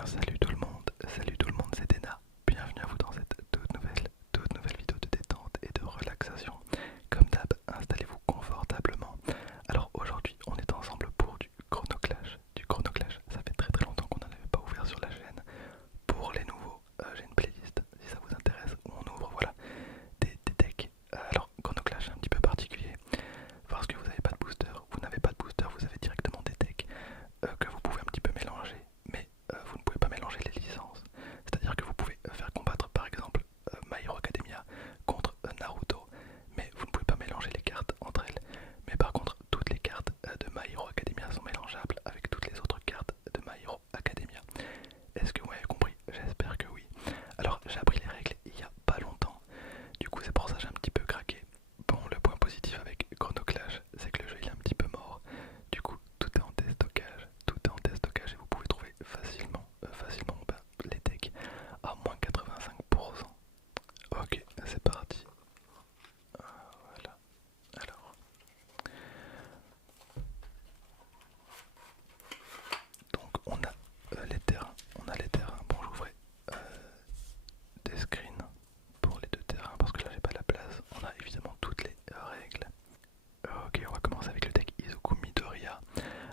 bien salut tout le monde, c'est Dena. Bienvenue à vous dans cette toute nouvelle vidéo de détente et de relaxation. Comme d'hab, installez-vous confortablement. Alors aujourd'hui, on est ensemble pour du Chrono Clash. Ça fait très longtemps qu'on n'en avait pas ouvert sur la chaîne. Pour les nouveaux, j'ai une playlist si ça vous intéresse où on ouvre voilà des decks. Alors Chrono Clash est un petit peu particulier parce que vous n'avez pas de booster. Vous n'avez pas de booster, vous avez directement des decks que vous pouvez un petit peu mélanger, mais vous ne pouvez pas mélanger les licences. C'est-à-dire que vous pouvez faire combattre par exemple My Hero Academia contre Naruto, mais vous ne pouvez pas mélanger les cartes entre elles. Mais par contre, toutes les cartes de My Hero Academia sont mélangeables avec toutes les autres cartes de My Hero Academia. Est-ce que vous avez compris? J'espère que oui. Alors j'ai appris les règles il y a pas longtemps, du coup c'est pour ça que j'ai un petit peu craqué. Bon, le point positif avec Chrono Clash, c'est que le jeu il est un petit peu mort. Du coup, tout est en déstockage et vous pouvez trouver facilement les decks à moins 85%. Ok, c'est parti. Voilà. Alors, donc on a les terrains. Bon, j'ouvrais des screens pour les deux terrains parce que là j'ai pas la place. On a évidemment toutes les règles. Ok, on va commencer avec le deck Izuku Midoriya.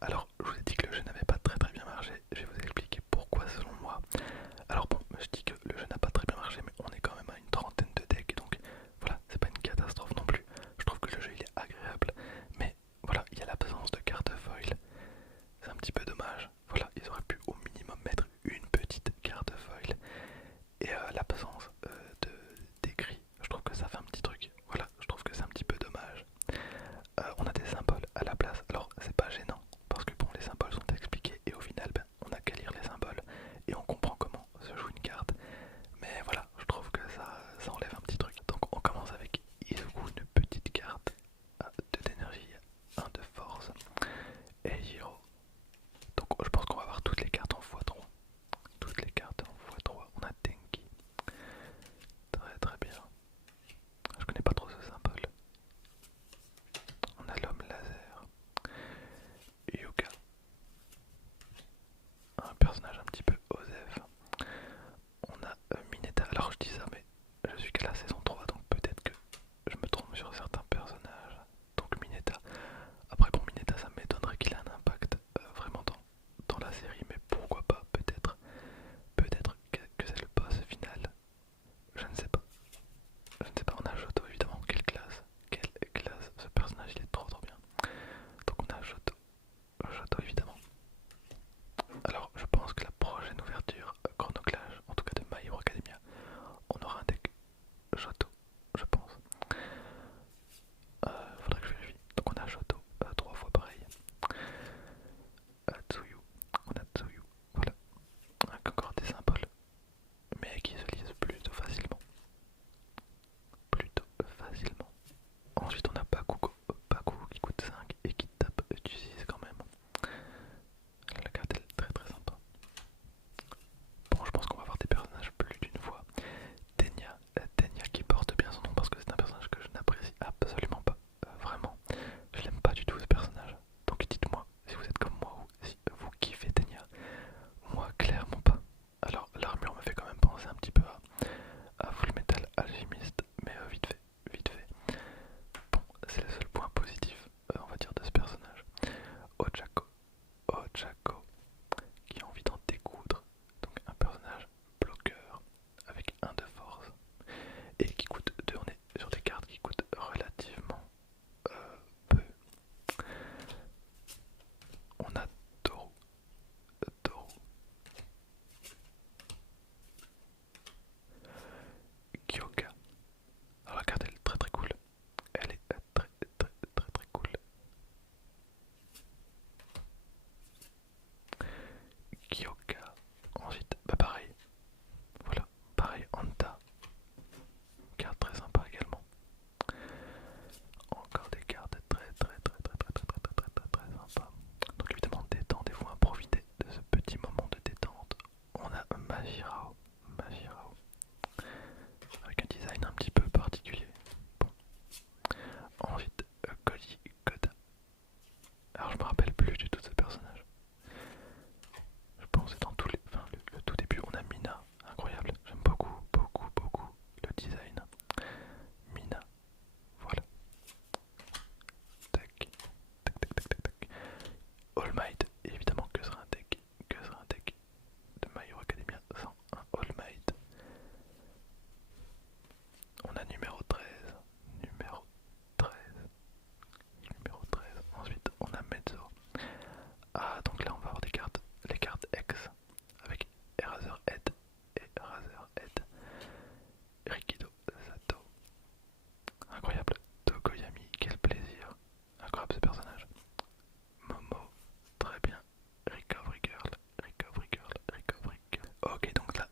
Alors, je vous ai dit que le jeu n'avait pas très bien marché. Je vais vous expliquer pourquoi selon moi. Alors bon, je dis que le jeu n'a pas très bien marché, mais on est quand même à une trentaine de decks, donc voilà, c'est pas une catastrophe non plus. Je trouve que le jeu il est agréable, mais voilà, il y a l'absence de carte foil. C'est un petit peu dommage. Voilà, ils auraient pu au minimum mettre une petite carte foil. Et l'absence d'écrit, je trouve que ça fait un petit truc. Voilà, je trouve que c'est un petit peu dommage. On a des symboles à la place. Alors c'est pas gênant parce que bon, les symboles sont expliqués et au final on a qu'à lire les symboles et on comprend comment se joue une carte. Mais voilà, je trouve que ça enlève un petit truc. Donc on commence avec Izuku, une petite carte, 2 d'énergie, 1 de force et Hiro. Donc je pense qu'on va avoir toutes les cartes en x3. Toutes les cartes en x3. On a Tenki. Très bien. Je connais pas trop ce symbole. On a l'homme laser. Yuka. Un personnage un petit peu osef. On a Mineta. Alors je dis ça, mais je suis qu'à la saison 3, donc peut-être que je me trompe sur certains personnages. Donc Mineta. Après bon, Mineta, ça m'étonnerait qu'il ait un impact vraiment dans la série, mais pourquoi pas, peut-être que c'est le boss final. Je ne sais pas. On a Joto évidemment. Quelle classe. Ce personnage il est trop bien. Donc on a Joto évidemment. Alors je pense que la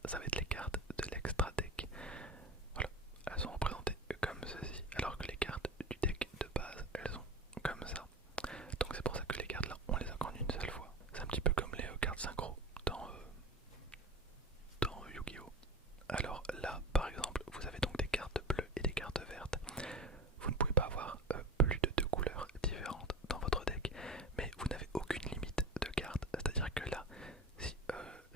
ça va être les cartes de l'extra deck. Voilà, elles sont représentées comme ceci, alors que les cartes du deck de base, elles sont comme ça. Donc c'est pour ça que les cartes là, on les a qu'en une seule fois. C'est un petit peu comme les cartes synchro dans Yu-Gi-Oh! Alors là, par exemple, vous avez donc des cartes bleues et des cartes vertes. Vous ne pouvez pas avoir plus de 2 couleurs différentes dans votre deck, mais vous n'avez aucune limite de cartes. C'est-à-dire que là, si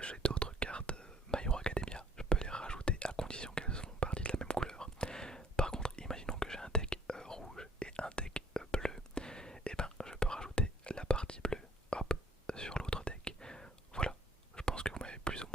j'ai d'autres cartes My Hero Academia, je peux les rajouter à condition qu'elles font partie de la même couleur. Par contre, imaginons que j'ai un deck rouge et un deck bleu, et ben je peux rajouter la partie bleue, hop, sur l'autre deck. Voilà, je pense que vous m'avez plus ou